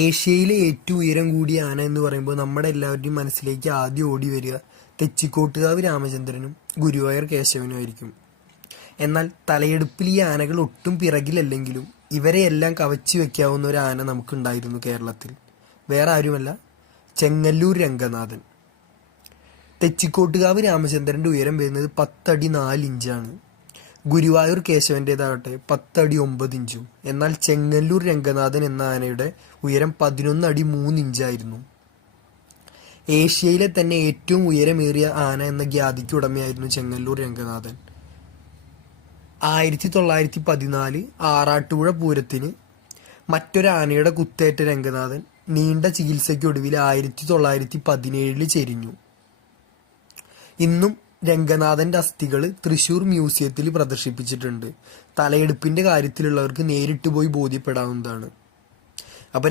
ഏഷ്യയിലെ ഏറ്റവും ഉയരം കൂടിയ ആന എന്ന് പറയുമ്പോൾ നമ്മുടെ എല്ലാവരുടെയും മനസ്സിലേക്ക് ആദ്യം ഓടി വരിക തെച്ചിക്കോട്ടുകാവ് രാമചന്ദ്രനും ഗുരുവായൂർ കേശവനും ആയിരിക്കും. എന്നാൽ തലയെടുപ്പിൽ ഈ ആനകൾ ഒട്ടും പിറകിലല്ലെങ്കിലും ഇവരെയെല്ലാം കവച്ചു വെക്കാവുന്ന ഒരു ആന നമുക്കുണ്ടായിരുന്നു കേരളത്തിൽ. വേറെ ആരുമല്ല, ചെങ്ങല്ലൂർ രംഗനാഥൻ. തെച്ചിക്കോട്ടുകാവ് രാമചന്ദ്രന്റെ ഉയരം വരുന്നത് 10 അടി 4 ഇഞ്ചാണ്. ഗുരുവായൂർ കേശവന്റേതാകട്ടെ 10 അടി 9 ഇഞ്ചും. എന്നാൽ ചെങ്ങല്ലൂർ രംഗനാഥൻ എന്ന ആനയുടെ ഉയരം 11 അടി 3 ഇഞ്ചായിരുന്നു. ഏഷ്യയിലെ തന്നെ ഏറ്റവും ഉയരമേറിയ ആന എന്ന ഖ്യാതിക്ക് ഉടമയായിരുന്നു ചെങ്ങല്ലൂർ രംഗനാഥൻ. 1914 ആറാട്ടുപുഴ പൂരത്തിന് മറ്റൊരാനയുടെ കുത്തേറ്റ രംഗനാഥൻ നീണ്ട ചികിത്സയ്ക്കൊടുവിൽ 1917 ചെരിഞ്ഞു. ഇന്നും രംഗനാഥന്റെ അസ്ഥികൾ തൃശൂർ മ്യൂസിയത്തിൽ പ്രദർശിപ്പിച്ചിട്ടുണ്ട്. തലയെടുപ്പിന്റെ കാര്യത്തിലുള്ളവർക്ക് നേരിട്ട് പോയി ബോധ്യപ്പെടാവുന്നതാണ്. അപ്പൊ